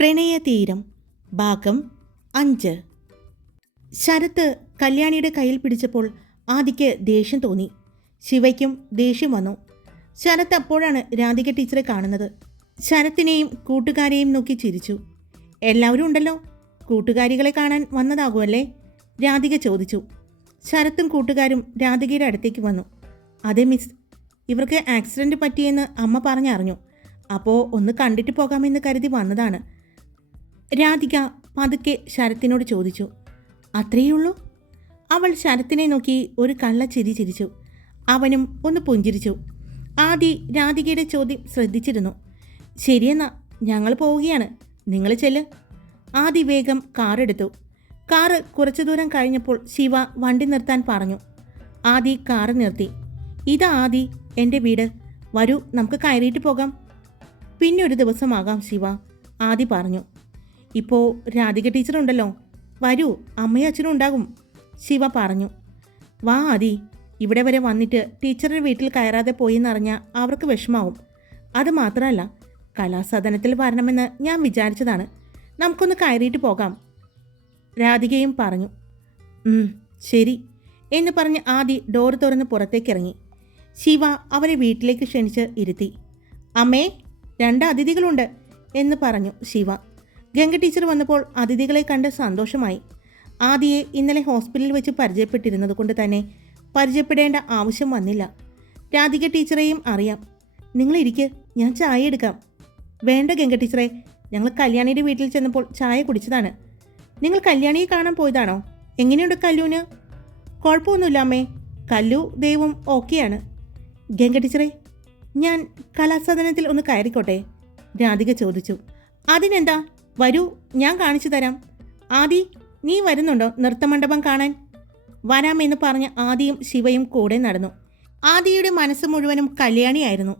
പ്രണയതീരം ഭാഗം അഞ്ച്. ശരത്ത് കല്യാണിയുടെ കയ്യിൽ പിടിച്ചപ്പോൾ ആദിക്ക് ദേഷ്യം തോന്നി. ശിവയ്ക്കും ദേഷ്യം വന്നു. ശരത്ത് അപ്പോഴാണ് രാധിക ടീച്ചറെ കാണുന്നത്. ശരത്തിനെയും കൂട്ടുകാരെയും നോക്കി ചിരിച്ചു. എല്ലാവരും ഉണ്ടല്ലോ. കൂട്ടുകാരികളെ കാണാൻ വന്നതാകുമല്ലേ? രാധിക ചോദിച്ചു. ശരത്തും കൂട്ടുകാരും രാധികയുടെ അടുത്തേക്ക് വന്നു. അതെ മിസ്. ഇവർക്ക് ആക്സിഡന്റ് പറ്റിയെന്ന് അമ്മ പറഞ്ഞറിഞ്ഞു. അപ്പോൾ ഒന്ന് കണ്ടിട്ട് പോകാമെന്ന് കരുതി വന്നതാണ്. രാധിക പതുക്കെ ശരത്തിനോട് ചോദിച്ചു അത്രയേ ഉള്ളൂ അവൾ ശരത്തിനെ നോക്കി ഒരു കള്ള ചിരി ചിരിച്ചു. അവനും ഒന്ന് പുഞ്ചിരിച്ചു. ആദി രാധികയുടെ ചോദ്യം ശ്രദ്ധിച്ചിരുന്നു. ശരിയെന്നാ ഞങ്ങൾ പോവുകയാണ്. നിങ്ങൾ ചെല്ല്. ആദി വേഗം കാറെടുത്തു കാറ് കുറച്ചു ദൂരം കഴിഞ്ഞപ്പോൾ ശിവ വണ്ടി നിർത്താൻ പറഞ്ഞു. ആദി കാറ് നിർത്തി. ഇതാ ആദി എന്റെ വീട്. വരൂ നമുക്ക് കയറിയിട്ട് പോകാം. പിന്നെ ഒരു ദിവസമാകാം ശിവ. ആദി പറഞ്ഞു. ഇപ്പോൾ രാധിക ടീച്ചറുണ്ടല്ലോ. വരൂ അമ്മയും അച്ഛനും ഉണ്ടാകും. ശിവ പറഞ്ഞു. വാ ആദി. ഇവിടെ വരെ വന്നിട്ട് ടീച്ചറുടെ വീട്ടിൽ കയറാതെ പോയെന്നറിഞ്ഞാൽ അവർക്ക് വിഷമാവും. അത് മാത്രമല്ല കലാസദനത്തിൽ വരണമെന്ന് ഞാൻ വിചാരിച്ചതാണ്. നമുക്കൊന്ന് കയറിയിട്ട് പോകാം. രാധികയും പറഞ്ഞു. ശരി എന്ന് പറഞ്ഞ് ആദി ഡോർ തുറന്ന് പുറത്തേക്ക് ഇറങ്ങി ശിവ അവരെ വീട്ടിലേക്ക് ക്ഷണിച്ച് ഇരുത്തി. അമ്മേ രണ്ട് അതിഥികളുണ്ട് എന്ന് പറഞ്ഞു ശിവ. ഗംഗ ടീച്ചർ വന്നപ്പോൾ അതിഥികളെ കണ്ട് സന്തോഷമായി. ആദിയെ ഇന്നലെ ഹോസ്പിറ്റലിൽ വെച്ച് പരിചയപ്പെട്ടിരുന്നത് കൊണ്ട് തന്നെ പരിചയപ്പെടേണ്ട ആവശ്യം വന്നില്ല. രാധിക ടീച്ചറെയും അറിയാം. നിങ്ങൾ ഇരിക്ക് ഞാൻ ചായ എടുക്കാം. വേണ്ട ഗംഗ ടീച്ചറെ ഞങ്ങൾ കല്യാണിയുടെ വീട്ടിൽ ചെന്നപ്പോൾ ചായ കുടിച്ചതാണ്. നിങ്ങൾ കല്യാണിയെ കാണാൻ പോയതാണോ? എങ്ങനെയുണ്ട് കല്ലുവിന് കുഴപ്പമൊന്നുമില്ല അമ്മേ കല്ലു ദൈവം ഓക്കെയാണ്. ഗംഗ ടീച്ചറെ ഞാൻ കലാസദനത്തിൽ ഒന്ന് കയറിക്കോട്ടെ? രാധിക ചോദിച്ചു. അതിനെന്താ? വരൂ ഞാൻ കാണിച്ചു തരാം. ആദി നീ വരുന്നുണ്ടോ നൃത്തമണ്ഡപം കാണാൻ? വരാമെന്ന് പറഞ്ഞ് ആദിയും ശിവയും കൂടെ നടന്നു. ആദിയുടെ മനസ്സ് മുഴുവനും കല്യാണിയായിരുന്നു.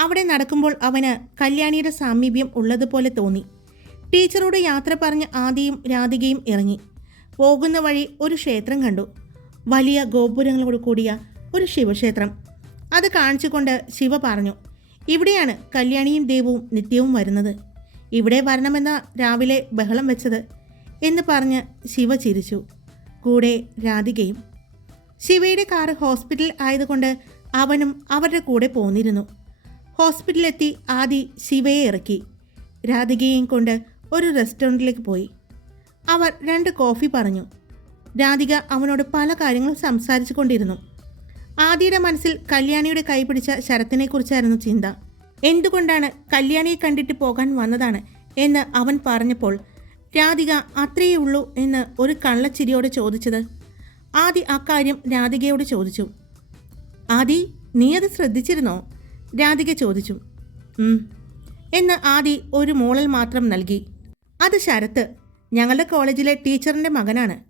അവിടെ നടക്കുമ്പോൾ അവന് കല്യാണിയുടെ സാമീപ്യം ഉള്ളതുപോലെ തോന്നി. ടീച്ചറോട് യാത്ര പറഞ്ഞ് ആദിയും രാധികയും ഇറങ്ങി. പോകുന്ന വഴി ഒരു ക്ഷേത്രം കണ്ടു. വലിയ ഗോപുരങ്ങളോട് കൂടിയ ഒരു ശിവക്ഷേത്രം. അത് കാണിച്ചുകൊണ്ട് ശിവ പറഞ്ഞു ഇവിടെയാണ് കല്യാണിയും ദേവവും നിത്യവും വരുന്നത്. ഇവിടെ വരണമെന്ന രാവിലെ ബഹളം വെച്ചത് എന്ന് പറഞ്ഞ് ശിവ ചിരിച്ചു. കൂടെ രാധികയും ശിവയുടെ കാർ ഹോസ്പിറ്റൽ ആയതുകൊണ്ട് അവനും അവരുടെ കൂടെ പോന്നിരുന്നു. ഹോസ്പിറ്റലിലെത്തി ആദി ശിവയെ ഇറക്കി. രാധികയെയും കൊണ്ട് ഒരു റെസ്റ്റോറന്റിലേക്ക് പോയി. അവർ രണ്ട് കോഫി പറഞ്ഞു. രാധിക അവനോട് പല കാര്യങ്ങളും സംസാരിച്ചു കൊണ്ടിരുന്നു ആദിയുടെ മനസ്സിൽ കല്യാണിയുടെ കൈ പിടിച്ച ശരത്തിനെക്കുറിച്ചായിരുന്നു ചിന്ത. എന്തുകൊണ്ടാണ് കല്യാണിയെ കണ്ടിട്ട് പോകാൻ വന്നതാണ് എന്ന് അവൻ പറഞ്ഞപ്പോൾ രാധിക അത്രയേ ഉള്ളൂ എന്ന് ഒരു കള്ളച്ചിരിയോട് ചോദിച്ചത്. ആദി അക്കാര്യം രാധികയോട് ചോദിച്ചു. ആദി നീ അത് ശ്രദ്ധിച്ചിരുന്നോ? രാധിക ചോദിച്ചു. എന്ന് ആദി ഒരു മൂളൽ മാത്രം നൽകി. അത് ശരത്ത് ഞങ്ങളുടെ കോളേജിലെ ടീച്ചറിന്റെ മകനാണ്.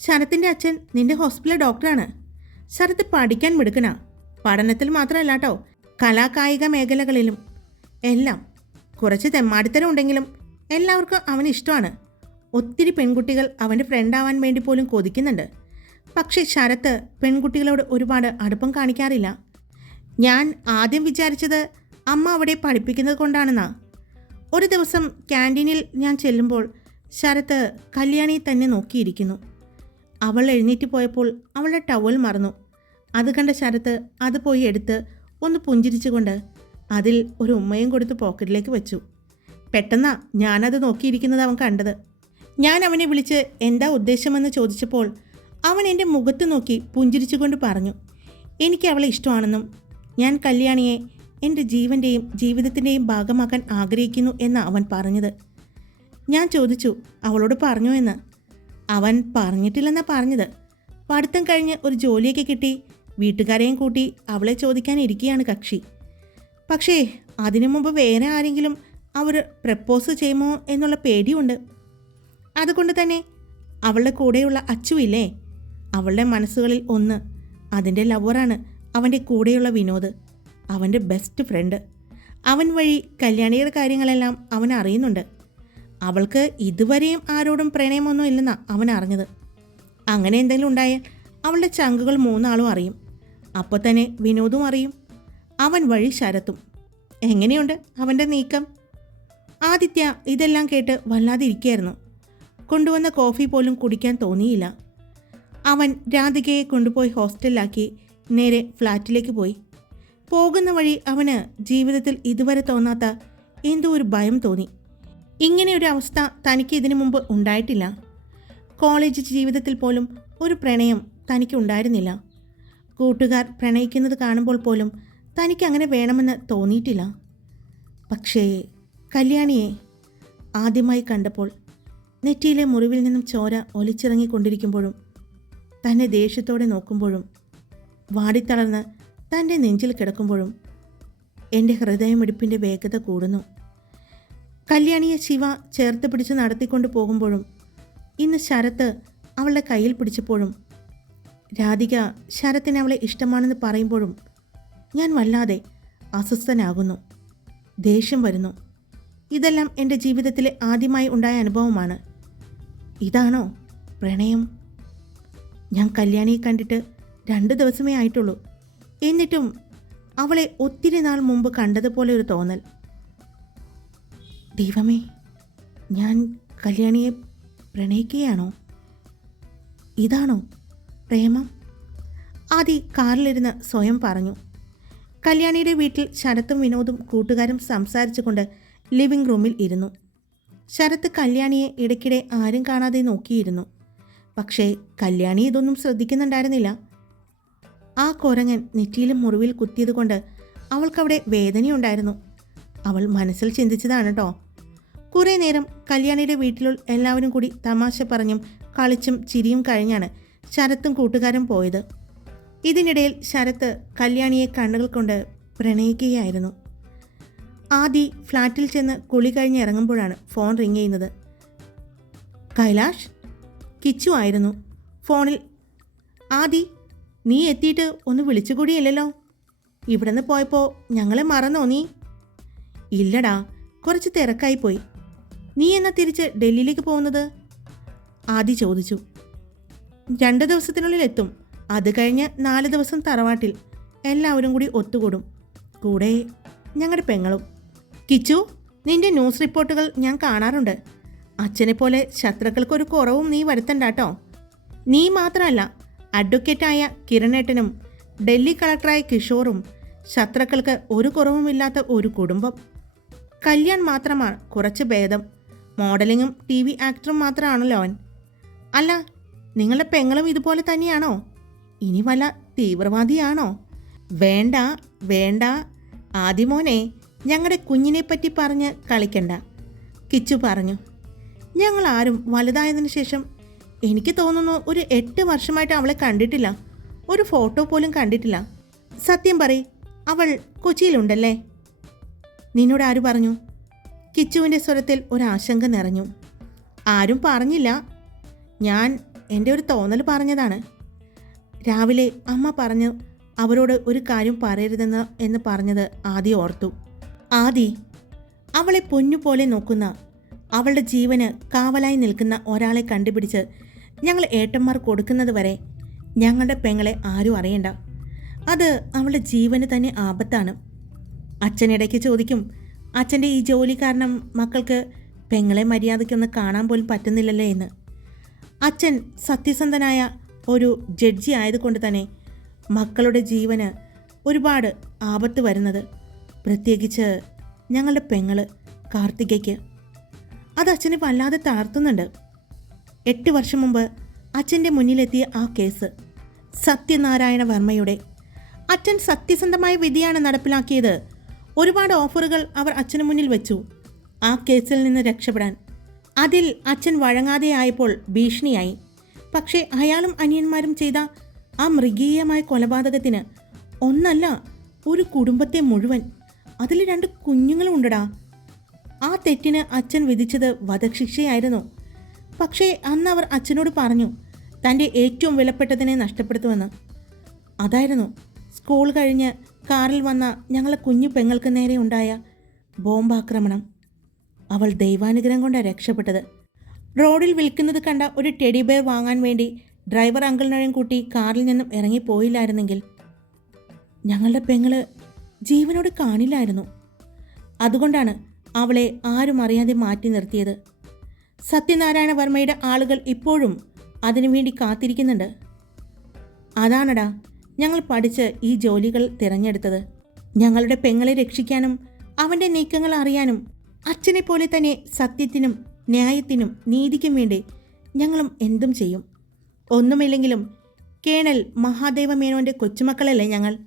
ശരത്തിന്റെ അച്ഛൻ നിന്റെ ഹോസ്പിറ്റലിലെ ഡോക്ടറാണ്. ശരത്ത് പഠിക്കാൻ മിടുക്കനാ. പഠനത്തിൽ മാത്രമല്ല കേട്ടോ കലാകായിക മേഖലകളിലും എല്ലാം കുറച്ച് തെമ്മാടിത്തരം ഉണ്ടെങ്കിലും എല്ലാവർക്കും അവന് ഇഷ്ടമാണ്. ഒത്തിരി പെൺകുട്ടികൾ അവന്റെ ഫ്രണ്ടാവാൻ വേണ്ടി പോലും കൊതിക്കുന്നുണ്ട്. പക്ഷേ ശരത്ത് പെൺകുട്ടികളോട് ഒരുപാട് അടുപ്പം കാണിക്കാറില്ല. ഞാൻ ആദ്യം വിചാരിച്ചത് അമ്മ അവിടെ പഠിപ്പിക്കുന്നത് കൊണ്ടാണെന്നാ. ഒരു ദിവസം ക്യാന്റീനിൽ ഞാൻ ചെല്ലുമ്പോൾ ശരത്ത് കല്യാണി തന്നെ നോക്കിയിരിക്കുന്നു. അവൾ എഴുന്നേറ്റ് പോയപ്പോൾ അവളുടെ ടവൽ മറന്നു. അത് കണ്ട ശരത്ത് അത് പോയി എടുത്ത് ഒന്ന് പുഞ്ചിരിച്ചുകൊണ്ട് അതിൽ ഒരു ഉമ്മയും കൊടുത്ത് പോക്കറ്റിലേക്ക് വെച്ചു. പെട്ടെന്നാ ഞാനത് നോക്കിയിരിക്കുന്നത് അവൻ കണ്ടത്. ഞാൻ അവനെ വിളിച്ച് എന്താ ഉദ്ദേശമെന്ന് ചോദിച്ചപ്പോൾ അവൻ എന്റെ മുഖത്ത് നോക്കി പുഞ്ചിരിച്ചുകൊണ്ട് പറഞ്ഞു എനിക്ക് അവളെ ഇഷ്ടമാണെന്നും ഞാൻ കല്യാണിയെ എന്റെ ജീവന്റെയും ജീവിതത്തിന്റെയും ഭാഗമാക്കാൻ ആഗ്രഹിക്കുന്നു എന്ന് അവൻ പറഞ്ഞത്. ഞാൻ ചോദിച്ചു അവളോട് പറഞ്ഞു എന്ന്? അവൻ പറഞ്ഞിട്ടില്ലെന്നാ പറഞ്ഞത്. പഠിത്തം കഴിഞ്ഞ് ഒരു ജോലിയൊക്കെ കിട്ടി വീട്ടുകാരെയും കൂട്ടി അവളെ ചോദിക്കാൻ ഇരിക്കുകയാണ് കക്ഷി. പക്ഷേ അതിനു മുമ്പ് വേറെ ആരെങ്കിലും അവർ പ്രപ്പോസ് ചെയ്യുമോ എന്നുള്ള പേടിയുണ്ട്. അതുകൊണ്ട് തന്നെ അവളുടെ കൂടെയുള്ള അച്ചുവില്ലേ? അവളുടെ മനസ്സുകളിൽ ഒന്ന് അതിന്റെ ലവറാണ് അവന്റെ കൂടെയുള്ള വിനോദ് അവന്റെ ബെസ്റ്റ് ഫ്രണ്ട്. അവൻ വഴി കല്യാണിയുടെ കാര്യങ്ങളെല്ലാം അവൻ അറിയുന്നുണ്ട്. അവൾക്ക് ഇതുവരെയും ആരോടും പ്രണയമൊന്നും ഇല്ലെന്നാണ് അവൻ അറിഞ്ഞത്. അങ്ങനെ എന്തെങ്കിലും ഉണ്ടായാൽ അവളുടെ ചങ്കുകൾ മൂന്നാളും അറിയും. അപ്പോൾ തന്നെ വിനോദും അറിയും. അവൻ വഴി ശരത്തും. എങ്ങനെയുണ്ട് അവന്റെ നീക്കം? ആദിത്യ ഇതെല്ലാം കേട്ട് വല്ലാതിരിക്കുകയായിരുന്നു. കൊണ്ടുവന്ന കോഫി പോലും കുടിക്കാൻ തോന്നിയില്ല. അവൻ രാധികയെ കൊണ്ടുപോയി ഹോസ്റ്റലിലാക്കി നേരെ ഫ്ലാറ്റിലേക്ക് പോയി. പോകുന്ന വഴി അവന് ജീവിതത്തിൽ ഇതുവരെ തോന്നാത്ത എന്തോ ഒരു ഭയം തോന്നി. ഇങ്ങനെ ഒരു അവസ്ഥ തനിക്ക് ഇതിനു മുമ്പ് ഉണ്ടായിട്ടില്ല. കോളേജ് ജീവിതത്തിൽ പോലും ഒരു പ്രണയം തനിക്ക് ഉണ്ടായിരുന്നില്ല. കൂട്ടുകാർ പ്രണയിക്കുന്നത് കാണുമ്പോൾ പോലും തനിക്ക് അങ്ങനെ വേണമെന്ന് തോന്നിയിട്ടില്ല. പക്ഷേ കല്യാണിയെ ആദ്യമായി കണ്ടപ്പോൾ നെറ്റിയിലെ മുറിവിൽ നിന്നും ചോര ഒലിച്ചിറങ്ങിക്കൊണ്ടിരിക്കുമ്പോഴും തന്നെ ദേഷ്യത്തോടെ നോക്കുമ്പോഴും വാടിത്തളർന്ന് തന്റെ നെഞ്ചിൽ കിടക്കുമ്പോഴും എന്റെ ഹൃദയമിടിപ്പിന്റെ വേഗത കൂടുന്നു. കല്യാണിയെ ശിവ ചേർത്ത് പിടിച്ച് നടത്തിക്കൊണ്ട് പോകുമ്പോഴും ഇന്ന് ശരത്ത് അവളുടെ കയ്യിൽ പിടിച്ചപ്പോഴും രാധിക ശരത്തിന് അവളെ ഇഷ്ടമാണെന്ന് പറയുമ്പോഴും ഞാൻ വല്ലാതെ അസ്വസ്ഥനാകുന്നു. ദേഷ്യം വരുന്നു. ഇതെല്ലാം എന്റെ ജീവിതത്തിലെ ആദ്യമായി ഉണ്ടായ അനുഭവമാണ്. ഇതാണോ പ്രണയം? ഞാൻ കല്യാണിയെ കണ്ടിട്ട് രണ്ട് ദിവസമേ ആയിട്ടുള്ളൂ. എന്നിട്ടും അവളെ ഒത്തിരി നാൾ മുമ്പ് കണ്ടതുപോലെ ഒരു തോന്നൽ. ദൈവമേ ഞാൻ കല്യാണിയെ പ്രണയിക്കുകയാണോ? ഇതാണോ പ്രേമം? ആദി കാറിലിരുന്ന് സ്വയം പറഞ്ഞു. കല്യാണിയുടെ വീട്ടിൽ ശരത്തും വിനോദും കൂട്ടുകാരും സംസാരിച്ചുകൊണ്ട് ലിവിംഗ് റൂമിൽ ഇരുന്നു. ശരത്ത് കല്യാണിയെ ഇടയ്ക്കിടെ ആരും കാണാതെ നോക്കിയിരുന്നു. പക്ഷേ കല്യാണി ഇതൊന്നും ശ്രദ്ധിക്കുന്നുണ്ടായിരുന്നില്ല. ആ കൊരങ്ങൻ നെറ്റിയിലും മുറിവിൽ കുത്തിയതുകൊണ്ട് അവൾക്കവിടെ വേദനയുണ്ടായിരുന്നു. അവൾ മനസ്സിൽ ചിന്തിച്ചതാണ് കേട്ടോ കുറേ നേരം കല്യാണിയുടെ വീട്ടിലുള്ള എല്ലാവരും കൂടി തമാശ പറഞ്ഞും കളിച്ചും ചിരിയും കഴിഞ്ഞാണ് ശരത്തും കൂട്ടുകാരും പോയത്. ഇതിനിടയിൽ ശരത്ത് കല്യാണിയെ കണ്ണുകൾ കൊണ്ട് പ്രണയിക്കുകയായിരുന്നു. ആദി ഫ്ലാറ്റിൽ ചെന്ന് കുളി കഴിഞ്ഞ് ഇറങ്ങുമ്പോഴാണ് ഫോൺ റിങ് ചെയ്യുന്നത്. കൈലാഷ് കിച്ചു ആയിരുന്നു. ഫോണിൽ ആദി നീ എത്തിയിട്ട് ഒന്ന് വിളിച്ചുകൂടിയില്ലല്ലോ? ഇവിടുന്ന് പോയപ്പോൾ ഞങ്ങളെ മറന്നോ നീ? ഇല്ലടാ കുറച്ച് തിരക്കായി പോയി. നീ എന്നാ തിരിച്ച് ഡൽഹിയിലേക്ക് പോകുന്നത്? ആദി ചോദിച്ചു. രണ്ട് ദിവസത്തിനുള്ളിൽ എത്തും. അത് കഴിഞ്ഞ് നാല് ദിവസം തറവാട്ടിൽ. എല്ലാവരും കൂടി ഒത്തുകൂടും. കൂടെ ഞങ്ങളുടെ പെങ്ങളും. കിച്ചു നിന്റെ ന്യൂസ് റിപ്പോർട്ടുകൾ ഞാൻ കാണാറുണ്ട്. അച്ഛനെ പോലെ ശത്രുക്കൾക്കൊരു കുറവും നീ വരുത്തണ്ടാട്ടോ. നീ മാത്രമല്ല അഡ്വക്കേറ്റായ കിരണേട്ടനും ഡൽഹി കളക്ടറായ കിഷോറും ശത്രുക്കൾക്ക് ഒരു കുറവുമില്ലാത്ത ഒരു കുടുംബം. കല്യാൺ മാത്രമാണ് കുറച്ച് ഭേദം. മോഡലിങ്ങും ടി വി ആക്ടറും മാത്രമാണല്ലോ അവൻ. അല്ല നിങ്ങളുടെ പെങ്ങളും ഇതുപോലെ തന്നെയാണോ? ഇനി വല്ല തീവ്രവാദിയാണോ? വേണ്ട വേണ്ട. ആദിമോനെ ഞങ്ങളുടെ കുഞ്ഞിനെ പറ്റി പറഞ്ഞ് കളിക്കണ്ട. കിച്ചു പറഞ്ഞു. ഞങ്ങൾ ആരും വലുതായതിനു ശേഷം എനിക്ക് തോന്നുന്നു ഒരു എട്ട് വർഷമായിട്ട് അവളെ കണ്ടിട്ടില്ല. ഒരു ഫോട്ടോ പോലും കണ്ടിട്ടില്ല. സത്യം പറ അവൾ കൊച്ചിയിലുണ്ടല്ലേ? നിന്നോട് ആര് പറഞ്ഞു? കിച്ചുവിന്റെ സ്വരത്തിൽ ഒരാശങ്ക നിറഞ്ഞു. ആരും പറഞ്ഞില്ല. ഞാൻ എന്റെ ഒരു തോന്നൽ പറഞ്ഞതാണ്. രാവിലെ അമ്മ പറഞ്ഞു അവരോട് ഒരു കാര്യം പറയരുതെന്ന് എന്ന് പറഞ്ഞത് ആദി ഓർത്തു. ആദി അവളെ പൊന്നുപോലെ നോക്കുന്ന അവളുടെ ജീവന് കാവലായി നിൽക്കുന്ന ഒരാളെ കണ്ടുപിടിച്ച് ഞങ്ങൾ ഏട്ടന്മാർ കൊടുക്കുന്നത് വരെ ഞങ്ങളുടെ പെങ്ങളെ ആരും അറിയണ്ട. അത് അവളുടെ ജീവന് തന്നെ ആപത്താണ്. അച്ഛനിടയ്ക്ക് ചോദിക്കും അച്ഛന്റെ ഈ ജോലി കാരണം മക്കൾക്ക് പെങ്ങളെ മര്യാദയ്ക്കൊന്ന് കാണാൻ പോലും പറ്റുന്നില്ലല്ലോ? എന്ന്. അച്ഛൻ സത്യസന്ധനായ ഒരു ജഡ്ജി ആയതുകൊണ്ട് തന്നെ മക്കളുടെ ജീവന് ഒരുപാട് ആപത്ത് വരുന്നത് പ്രത്യേകിച്ച് ഞങ്ങളുടെ പെങ്ങൾ കാർത്തികയ്ക്ക്. അത് അച്ഛനെ വല്ലാതെ തളർത്തുന്നുണ്ട്. എട്ട് വർഷം മുമ്പ് അച്ഛന്റെ മുന്നിലെത്തിയ ആ കേസ് സത്യനാരായണ വർമ്മയുടെ. അച്ഛൻ സത്യസന്ധമായ വിധിയാണ് നടപ്പിലാക്കിയത്. ഒരുപാട് ഓഫറുകൾ അവർ അച്ഛന് മുന്നിൽ വെച്ചു. ആ കേസിൽ നിന്ന് രക്ഷപ്പെടാൻ അതിൽ അച്ഛൻ വഴങ്ങാതെയായപ്പോൾ ഭീഷണിയായി. പക്ഷേ അയാളും അനിയന്മാരും ചെയ്ത ആ മൃഗീയമായ കൊലപാതകത്തിന് ഒന്നല്ല ഒരു കുടുംബത്തെ മുഴുവൻ. അതിൽ രണ്ട് കുഞ്ഞുങ്ങളും ഉണ്ടടാ ആ തെറ്റിന് അച്ഛൻ വിധിച്ചത് വധശിക്ഷയായിരുന്നു. പക്ഷേ അന്ന് അവർ അച്ഛനോട് പറഞ്ഞു തന്റെ ഏറ്റവും വിലപ്പെട്ടതിനെ നഷ്ടപ്പെടുത്തുമെന്ന്. അതായിരുന്നു. സ്കൂൾ കഴിഞ്ഞ് കാറിൽ വന്ന ഞങ്ങളെ കുഞ്ഞു പെങ്ങൾക്ക് നേരെ ഉണ്ടായ ബോംബാക്രമണം. അവൾ ദൈവാനുഗ്രഹം കൊണ്ടാണ് രക്ഷപ്പെട്ടത്. റോഡിൽ വിൽക്കുന്നത് കണ്ട ഒരു ടെഡി ബെയർ വാങ്ങാൻ വേണ്ടി ഡ്രൈവർ അങ്കിളിനെയും കൂട്ടി കാറിൽ നിന്നും ഇറങ്ങിപ്പോയില്ലായിരുന്നെങ്കിൽ ഞങ്ങളുടെ പെങ്ങൾ ജീവനോട് കാണില്ലായിരുന്നു. അതുകൊണ്ടാണ് അവളെ ആരും അറിയാതെ മാറ്റി നിർത്തിയത്. സത്യനാരായണ വർമ്മയുടെ ആളുകൾ ഇപ്പോഴും അതിനുവേണ്ടി കാത്തിരിക്കുന്നുണ്ട്. അതാണടാ ഞങ്ങൾ പഠിച്ച് ഈ ജോലികൾ തിരഞ്ഞെടുത്തത്. ഞങ്ങളുടെ പെങ്ങളെ രക്ഷിക്കാനും അവന്റെ നീക്കങ്ങൾ അറിയാനും അച്ഛനെ പോലെ തന്നെ സത്യത്തിനും ന്യായത്തിനും നീതിക്കും വേണ്ടി ഞങ്ങളും എന്തും ചെയ്യും. ഒന്നുമില്ലെങ്കിലും കേണൽ മഹാദേവ മേനോന്റെ കൊച്ചുമക്കളല്ലേ ഞങ്ങൾ?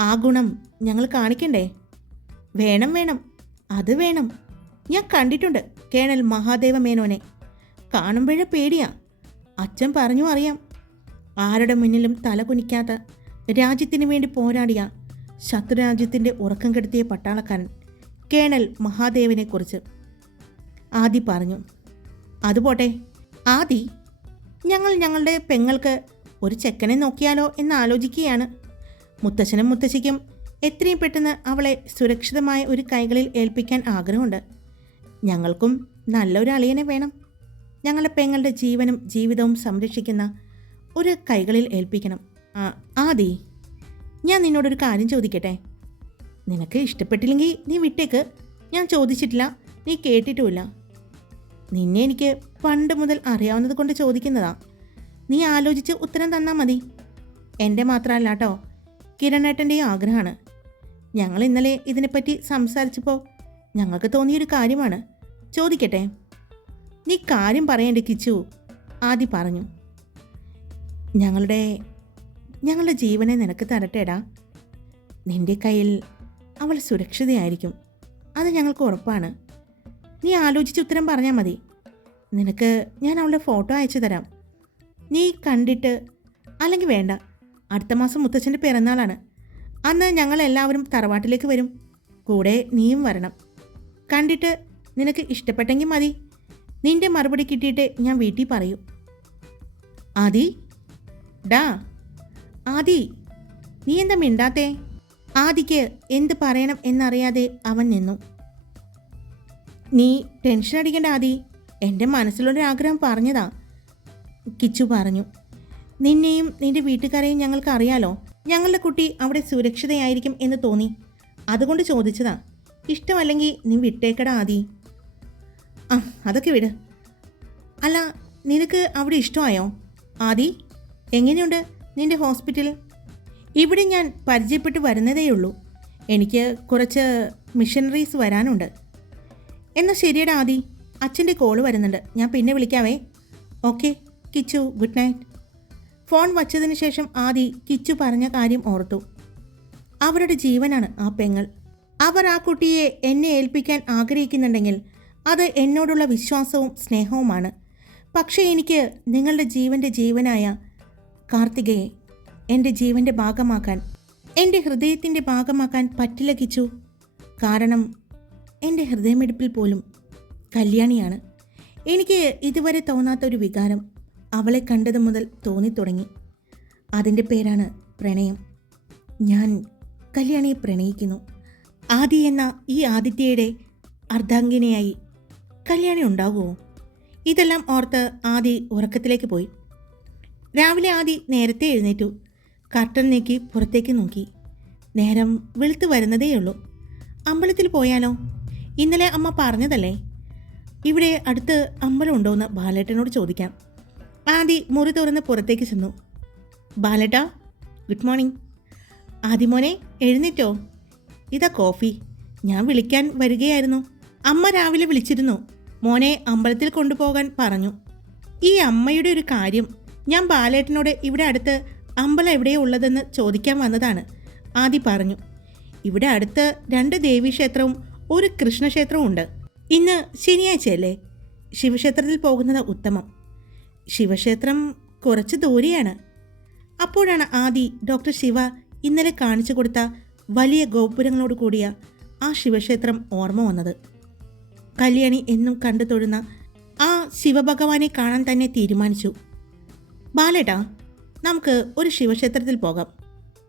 ആ ഗുണം ഞങ്ങൾ കാണിക്കണ്ടേ? വേണം വേണം. അത് വേണം. ഞാൻ കണ്ടിട്ടുണ്ട് കേണൽ മഹാദേവ മേനോനെ കാണുമ്പോഴേ പേടിയാ. അച്ഛൻ പറഞ്ഞു അറിയാം. ആരുടെ മുന്നിലും തല കുനിക്കാത്ത രാജ്യത്തിന് വേണ്ടി പോരാടിയ ശത്രുരാജ്യത്തിന്റെ ഉറക്കം കെടുത്തിയ പട്ടാളക്കാരൻ കേണൽ മഹാദേവനെക്കുറിച്ച്. ആദി പറഞ്ഞു അതുപോട്ടെ ആദി ഞങ്ങൾ ഞങ്ങളുടെ പെങ്ങൾക്ക് ഒരു ചെക്കനെ നോക്കിയാലോ എന്ന് ആലോചിക്കുകയാണ്. മുത്തശ്ശനും മുത്തശ്ശിക്കും എത്രയും പെട്ടെന്ന് അവളെ സുരക്ഷിതമായ ഒരു കൈകളിൽ ഏൽപ്പിക്കാൻ ആഗ്രഹമുണ്ട്. ഞങ്ങൾക്കും നല്ലൊരു അളിയനെ വേണം. ഞങ്ങളുടെ പെങ്ങളുടെ ജീവനും ജീവിതവും സംരക്ഷിക്കുന്ന ഒരു കൈകളിൽ ഏൽപ്പിക്കണം. ആദി ഞാൻ നിന്നോടൊരു കാര്യം ചോദിക്കട്ടെ? നിനക്ക് ഇഷ്ടപ്പെട്ടില്ലെങ്കിൽ നീ വിട്ടേക്ക്. ഞാൻ ചോദിച്ചിട്ടില്ല. നീ കേട്ടിട്ടുമില്ല. നിന്നെ എനിക്ക് പണ്ട് മുതൽ അറിയാവുന്നത് കൊണ്ട് ചോദിക്കുന്നതാ. നീ ആലോചിച്ച് ഉത്തരം തന്നാൽ മതി. എന്റെ മാത്രമല്ല കേട്ടോ. കിരണേട്ടന്റെയും ആഗ്രഹമാണ്. ഞങ്ങൾ ഇന്നലെ ഇതിനെപ്പറ്റി സംസാരിച്ചപ്പോൾ ഞങ്ങൾക്ക് തോന്നിയൊരു കാര്യമാണ്. ചോദിക്കട്ടെ. നീ കാര്യം പറയേണ്ട കിച്ചു? ആദി പറഞ്ഞു. ഞങ്ങളുടെ ഞങ്ങളുടെ ജീവനെ നിനക്ക് തരട്ടേടാ. നിന്റെ കയ്യിൽ അവൾ സുരക്ഷിതയായിരിക്കും. അത് ഞങ്ങൾക്ക് ഉറപ്പാണ്. നീ ആലോചിച്ച് ഉത്തരം പറഞ്ഞാൽ മതി. നിനക്ക് ഞാൻ അവളുടെ ഫോട്ടോ അയച്ചു തരാം. നീ കണ്ടിട്ട് അല്ലെങ്കിൽ വേണ്ട അടുത്ത മാസം മുത്തച്ഛന്റെ പിറന്നാളാണ്. അന്ന് ഞങ്ങൾ എല്ലാവരും തറവാട്ടിലേക്ക് വരും. കൂടെ നീയും വരണം. കണ്ടിട്ട് നിനക്ക് ഇഷ്ടപ്പെട്ടെങ്കിൽ മതി. നിന്റെ മറുപടി കിട്ടിയിട്ട് ഞാൻ വീട്ടിൽ പറയൂ. ആദി? ഡാ ആദി നീ എന്താ മിണ്ടാത്തേ? ആദിക്ക് എന്ത് പറയണം എന്നറിയാതെ അവൻ നിന്നു. നീ ടെൻഷൻ അടിക്കേണ്ട ആദി. എന്റെ മനസ്സിലൊരാഗ്രഹം പറഞ്ഞതാ കിച്ചു പറഞ്ഞു. നിന്നെയും നിന്റെ വീട്ടുകാരെയും ഞങ്ങൾക്ക് അറിയാലോ. ഞങ്ങളുടെ കുട്ടി അവിടെ സുരക്ഷിതയായിരിക്കും എന്ന് തോന്നി. അതുകൊണ്ട് ചോദിച്ചതാ ഇഷ്ടമല്ലെങ്കിൽ നീ വിട്ടേക്കടാ ആദി. ആ അതൊക്കെ വിട്. അല്ല നിനക്ക് അവിടെ ഇഷ്ടമായോ? ആദി എങ്ങനെയുണ്ട്? നിന്റെ ഹോസ്പിറ്റൽ? ഇവിടെ ഞാൻ പരിചയപ്പെട്ട് വരുന്നതേയുള്ളൂ എനിക്ക് കുറച്ച് മിഷനറീസ് വരാനുണ്ട്. എന്നാൽ ശരിയടാ ആദി. അച്ഛന്റെ കോൾ വരുന്നുണ്ട്. ഞാൻ പിന്നെ വിളിക്കാവേ. Okay Kichu good night phone വച്ചതിന് ശേഷം ആദി കിച്ചു പറഞ്ഞ കാര്യം ഓർത്തു. അവരുടെ ജീവനാണ് ആ പെങ്ങൾ. അവർ ആ കുട്ടിയെ എന്നെ ഏൽപ്പിക്കാൻ ആഗ്രഹിക്കുന്നുണ്ടെങ്കിൽ അത് എന്നോടുള്ള വിശ്വാസവും സ്നേഹവുമാണ്. പക്ഷേ എനിക്ക് നിങ്ങളുടെ ജീവന്റെ ജീവനായ കാർത്തികയെ എന്റെ ജീവന്റെ ഭാഗമാക്കാൻ എന്റെ ഹൃദയത്തിന്റെ ഭാഗമാക്കാൻ പറ്റില്ല കിച്ചു. കാരണം എന്റെ ഹൃദയമെടുപ്പിൽ പോലും കല്യാണിയാണ്. എനിക്ക് ഇതുവരെ തോന്നാത്ത ഒരു വികാരം അവളെ കണ്ടത് മുതൽ തോന്നിത്തുടങ്ങി. അതിന്റെ പേരാണ് പ്രണയം. ഞാൻ കല്യാണിയെ പ്രണയിക്കുന്നു. ആദി എന്ന ഈ ആദിത്യയുടെ അർദ്ധാംഗിനിയായി കല്യാണി ഉണ്ടാകുമോ ഇതെല്ലാം ഓർത്ത് ആദി ഉറക്കത്തിലേക്ക് പോയി. രാവിലെ ആദി നേരത്തെ എഴുന്നേറ്റു. കർട്ടൻ നീക്കി പുറത്തേക്ക് നോക്കി. നേരം വെളുത്ത് വരുന്നതേയുള്ളൂ. അമ്പലത്തിൽ പോയാലോ? ഇന്നലെ അമ്മ പറഞ്ഞതല്ലേ? ഇവിടെ അടുത്ത് അമ്പലം ഉണ്ടോയെന്ന് ബാലേട്ടനോട് ചോദിക്കാം. ആദി മുറി തുറന്ന് പുറത്തേക്ക് ചെന്നു. ബാലേട്ടാ ഗുഡ് മോർണിംഗ്. ആദിമോനെ എഴുന്നേറ്റോ? ഇതാ കോഫി. ഞാൻ വിളിക്കാൻ വരികയായിരുന്നു. അമ്മ രാവിലെ വിളിച്ചിരുന്നു. മോനെ അമ്പലത്തിൽ കൊണ്ടുപോകാൻ പറഞ്ഞു. ഈ അമ്മയുടെ ഒരു കാര്യം ഞാൻ ബാലേട്ടനോട് ഇവിടെ അടുത്ത് അമ്പലം എവിടെയോ ഉള്ളതെന്ന് ചോദിക്കാൻ വന്നതാണ്. ആദി പറഞ്ഞു ഇവിടെ അടുത്ത് രണ്ട് ദേവീക്ഷേത്രവും ഒരു കൃഷ്ണക്ഷേത്രവും ഉണ്ട്. ഇന്ന് ശനിയാഴ്ചയല്ലേ? ശിവക്ഷേത്രത്തിൽ പോകുന്നത് ഉത്തമം. ശിവക്ഷേത്രം കുറച്ച് ദൂരെയാണ്. അപ്പോഴാണ് ആദി ഡോക്ടർ ശിവ ഇന്നലെ കാണിച്ചു കൊടുത്ത വലിയ ഗോപുരങ്ങളോട് കൂടിയ ആ ശിവക്ഷേത്രം ഓർമ്മ വന്നത്. കല്യാണി എന്നും കണ്ടു തൊഴുന്ന ആ ശിവഭഗവാനെ കാണാൻ തന്നെ തീരുമാനിച്ചു. ബാലേട്ടാ നമുക്ക് ഒരു ശിവക്ഷേത്രത്തിൽ പോകാം.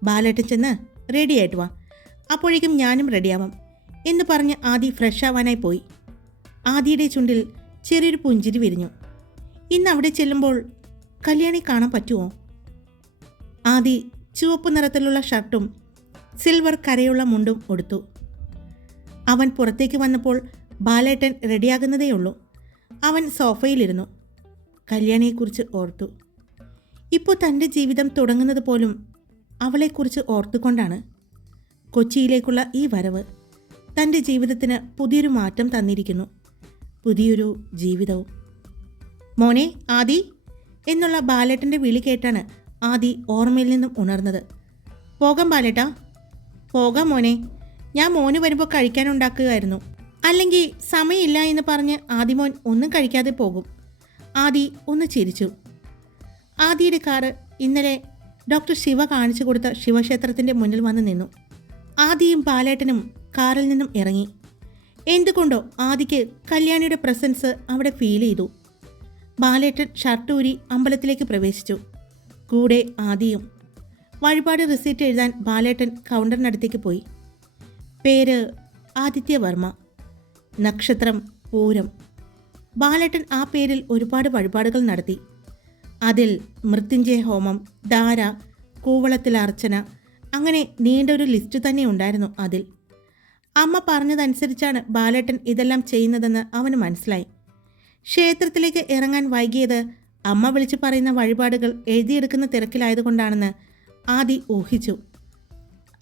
ബാലേട്ടൻ ചെന്ന് റെഡിയായിട്ട് വാ. അപ്പോഴേക്കും ഞാനും റെഡിയാവാം എന്ന് പറഞ്ഞ് ആദി ഫ്രഷ് ആവാനായി പോയി. ആദിയുടെ ചുണ്ടിൽ ചെറിയൊരു പുഞ്ചിരി വിരിഞ്ഞു. ഇന്ന് അവിടെ ചെല്ലുമ്പോൾ കല്യാണി കാണാൻ പറ്റുമോ? ആദി ചുവപ്പ് നിറത്തിലുള്ള ഷർട്ടും സിൽവർ കരയുള്ള മുണ്ടും ഉടുത്തു. അവൻ പുറത്തേക്ക് വന്നപ്പോൾ ബാലേട്ടൻ റെഡിയാകുന്നതേയുള്ളൂ. അവൻ സോഫയിലിരുന്നു. കല്യാണിയെക്കുറിച്ച് ഓർത്തു. ഇപ്പോൾ തന്റെ ജീവിതം തുടങ്ങുന്നത് പോലും അവളെക്കുറിച്ച് ഓർത്തുകൊണ്ടാണ്. കൊച്ചിയിലേക്കുള്ള ഈ വരവ് തന്റെ ജീവിതത്തിന് പുതിയൊരു മാറ്റം തന്നിരിക്കുന്നു. പുതിയൊരു ജീവിതവും. മോനെ ആദി എന്നുള്ള ബാലേട്ടന്റെ വിളി കേട്ടാണ് ആദി ഓർമ്മയിൽ നിന്നും ഉണർന്നത്. പോകാം ബാലേട്ടാ. പോകാം മോനെ. ഞാൻ മോന് വരുമ്പോൾ കഴിക്കാനുണ്ടാക്കുകയായിരുന്നു അല്ലെങ്കിൽ സമയമില്ല എന്ന് പറഞ്ഞ് ആദിമോൻ ഒന്നും കഴിക്കാതെ പോകും. ആദി ഒന്ന് ചിരിച്ചു. ആദിയുടെ കാറ് ഇന്നലെ ഡോക്ടർ ശിവ കാണിച്ചു കൊടുത്ത ശിവക്ഷേത്രത്തിന്റെ മുന്നിൽ വന്ന് നിന്നു. ആദിയും പാലേട്ടനും കാറിൽ നിന്നും ഇറങ്ങി. എന്തുകൊണ്ടോ ആദിക്ക് കല്യാണിയുടെ പ്രസൻസ് അവിടെ ഫീൽ ചെയ്തു. ബാലേട്ടൻ ഷർട്ടൂരി അമ്പലത്തിലേക്ക് പ്രവേശിച്ചു. കൂടെ ആദിയും. വഴിപാട് റിസീറ്റ് എഴുതാൻ ബാലേട്ടൻ കൗണ്ടറിനടുത്തേക്ക് പോയി. പേര് ആദിത്യവർമ്മ. നക്ഷത്രം പൂരം. ബാലേട്ടൻ ആ പേരിൽ ഒരുപാട് വഴിപാടുകൾ നടത്തി. അതിൽ മൃത്യുഞ്ജയ ഹോമം ധാര കൂവളത്തിൽ അർച്ചന അങ്ങനെ നീണ്ട ഒരു ലിസ്റ്റ് തന്നെ ഉണ്ടായിരുന്നു അതിൽ. അമ്മ പറഞ്ഞതനുസരിച്ചാണ് ബാലേട്ടൻ ഇതെല്ലാം ചെയ്യുന്നതെന്ന് അവന് മനസ്സിലായി. ക്ഷേത്രത്തിലേക്ക് ഇറങ്ങാൻ വൈകിയത് അമ്മ വിളിച്ചു പറയുന്ന വഴിപാടുകൾ എഴുതിയെടുക്കുന്ന തിരക്കിലായതുകൊണ്ടാണെന്ന് ആദി ഊഹിച്ചു.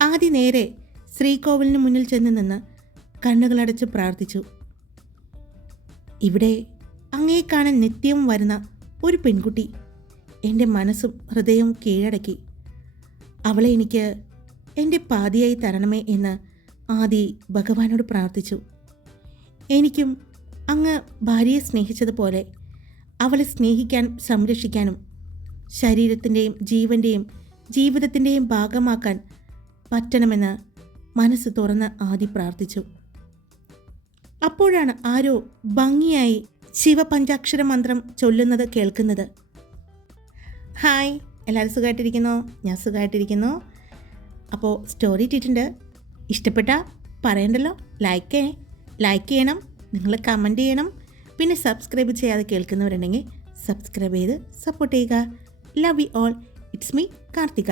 ആദി നേരെ ശ്രീകോവിലിന് മുന്നിൽ ചെന്ന് നിന്ന് കണ്ണുകളടച്ച് പ്രാർത്ഥിച്ചു. ഇവിടെ അങ്ങേ നിത്യവും വരുന്ന ഒരു പെൺകുട്ടി. എന്റെ മനസ്സും ഹൃദയവും കീഴടക്കി. അവളെ എനിക്ക് എന്റെ പാതിയായി തരണമേ എന്ന് ആദി ഭഗവാനോട് പ്രാർത്ഥിച്ചു. എനിക്കും അങ്ങ് ഭാര്യയെ സ്നേഹിച്ചതുപോലെ അവളെ സ്നേഹിക്കാൻ സംരക്ഷിക്കാനും ശരീരത്തിന്റെയും ജീവന്റെയും ജീവിതത്തിന്റെയും ഭാഗമാക്കാൻ പറ്റണമെന്ന് മനസ്സ് തുറന്ന് ആദി പ്രാർത്ഥിച്ചു. അപ്പോഴാണ് ആരോ ഭംഗിയായി ശിവപഞ്ചാക്ഷര മന്ത്രം ചൊല്ലുന്നത് കേൾക്കുന്നത്. ഹായ് എല്ലാവരും സുഖമായിട്ടിരിക്കുന്നു ഞാൻ സുഖമായിട്ടിരിക്കുന്നു അപ്പോൾ സ്റ്റോറി ഇട്ടിട്ടുണ്ട്. ഇഷ്ടപ്പെട്ട പറയണ്ടല്ലോ. ലൈക്ക് ലൈക്ക് ചെയ്യണം. നിങ്ങൾ കമന്റ് ചെയ്യണം. പിന്നെ സബ്സ്ക്രൈബ് ചെയ്യാതെ കേൾക്കുന്നവരുണ്ടെങ്കിൽ സബ്സ്ക്രൈബ് ചെയ്ത് സപ്പോർട്ട് ചെയ്യുക. Love you all it's me Karthika.